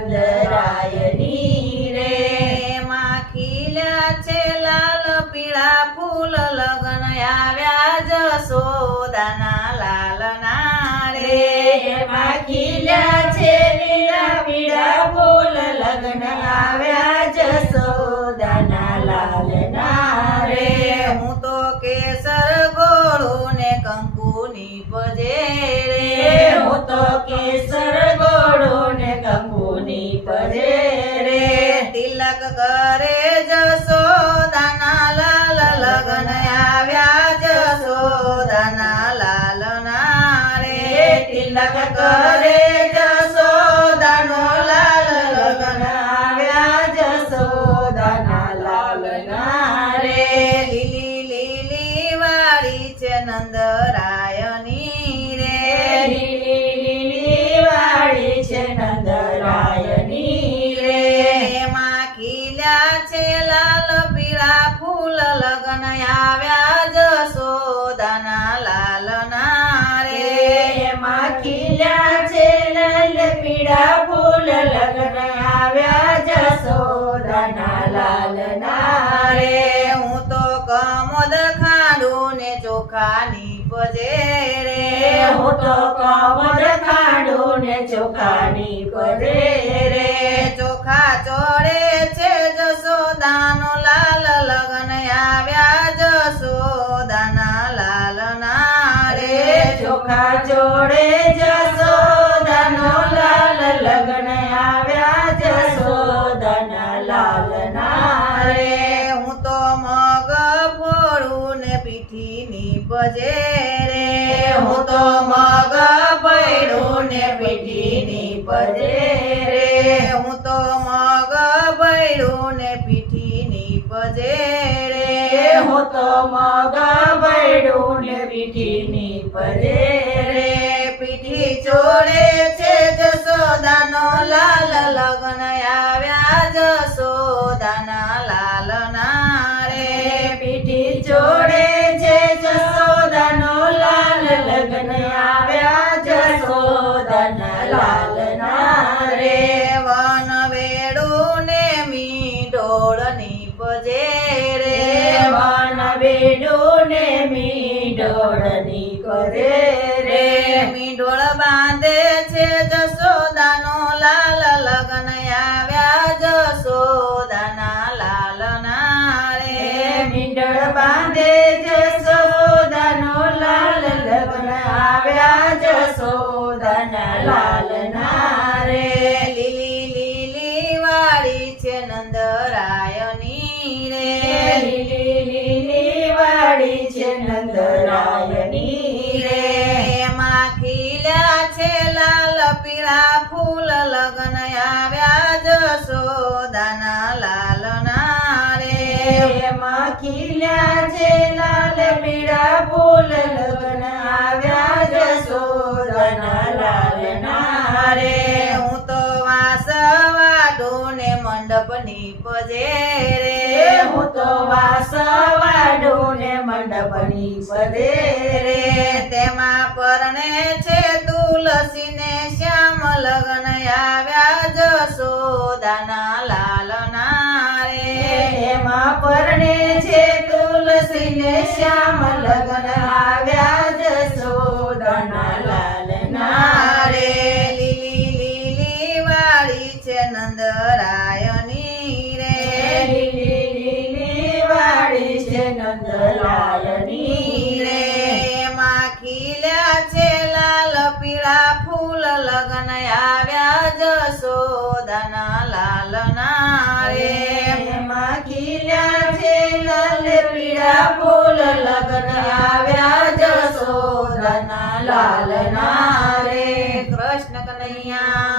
નંદરાયની રે એમાં ખીલ્યા છે લાલ પીળા ફૂલ લગન આવ્યા જશોદાના લાલના રે એમાં ખીલ્યા છે લીલા પીળા ફૂલ લગ્ન આવ્યા જશોદાના લાલના રે હું તો કેસર ગોળું ને કંકુની પજે રે હું તો કેસર ગોળું ને કંકુની પજે રે તિલક કરે જશોદાના લાલ લગન આવ્યા જશોદાના લાલના રે તિલક કરે જશોદાનો લાલ લગ્ન આવ્યા જશોદાના લાલના રે લીલી લીલી વાળી છે નંદરાયની રે લીલી લીલી વાળી છે નંદરાયની રે એમાં ખીલ્યા છે લાલ પીળા ફૂલ લગન આવ્યા જશોદાના લાલના રે એમાં ખીલ્યા છે લાલ પીળા ફૂલ લગ્ન આવ્યા જશોદાના લાલના રે હું તો કમોદ ખાંડું ને ચોખાની પજે રે હું તો કમળ ખાંડું ને ચોખાની પજે રે ચોખા ચોળે છે જશોદાનો લાલ લગન આવ્યા જશોદાના લાલના રે ચોખા જોડે જશોદાનો લાલ લગ્ન આવ્યા જશોદાના લાલના રે હું તો મગ ફોડું ને પીઠીની પજે રે હું તો મગ ભૈરું ને પીઠીની પજે રે હું તો મગ ભૈરું ને પીઠીની પજે રે હું તો મગ ભૈરું ને પીઠીની પજે રે પીઠી ચોળે છે જશોદાનો લાલ લગન આવ્યા જશોદાના લાલના રે પીઠી જોડે છે જશોદાનો લાલ લગ્ન આવ્યા જશોદાના લાલના રે વન વેડું ને મીંઢોળની પજે રે વન બેડું ને મીંઢોળની પજે રે મીંઢોળ બાંધે છે જશોદાનો લાલ લગન આવ્યા જશોદાના લાલના રે મીંઢળ બાંધે જશોદાનો લાલ લગ્ન આવ્યા જશોદાના લાલના રે લીલી લીલી વાળી છે નંદરાયની રે લીલી લીલી વાળી છે નંદરાયની રે એમાં ખીલ્યા છે લાલ પીળા ફૂલ લગન આવ્યા જશોદાના લાલના રે એમાં ખીલ્યા છે લાલ પીળા ફૂલ લગ્ન આવ્યા જશોદાના લાલના રે હું તો વાસવાડું ને મંડપની પજે રે હું તો વાસવાડું ને મંડપની પદે રે તેમાં પરણે છે તુલસી ને શ્યામ લગન આવ્યા જશોદાના લાલના રે એમાં પરણે છે તુલસી ને શ્યામ લગ્ન આવ્યા જશોદાના લાલના રે લીલી લીલી વાળી છે નંદરાયની રે લીલી લીલી વાળી છે નંદલાલની રે એમાં ખીલ્યા છે લાલ પીળા ફૂલ લગન આવ્યા જશોદાના લાલના રે એમાં ખીલ્યા છે લાલ પીળા ફૂલ લગ્ન આવ્યા જશોદાના લાલના રે કૃષ્ણ કનૈયા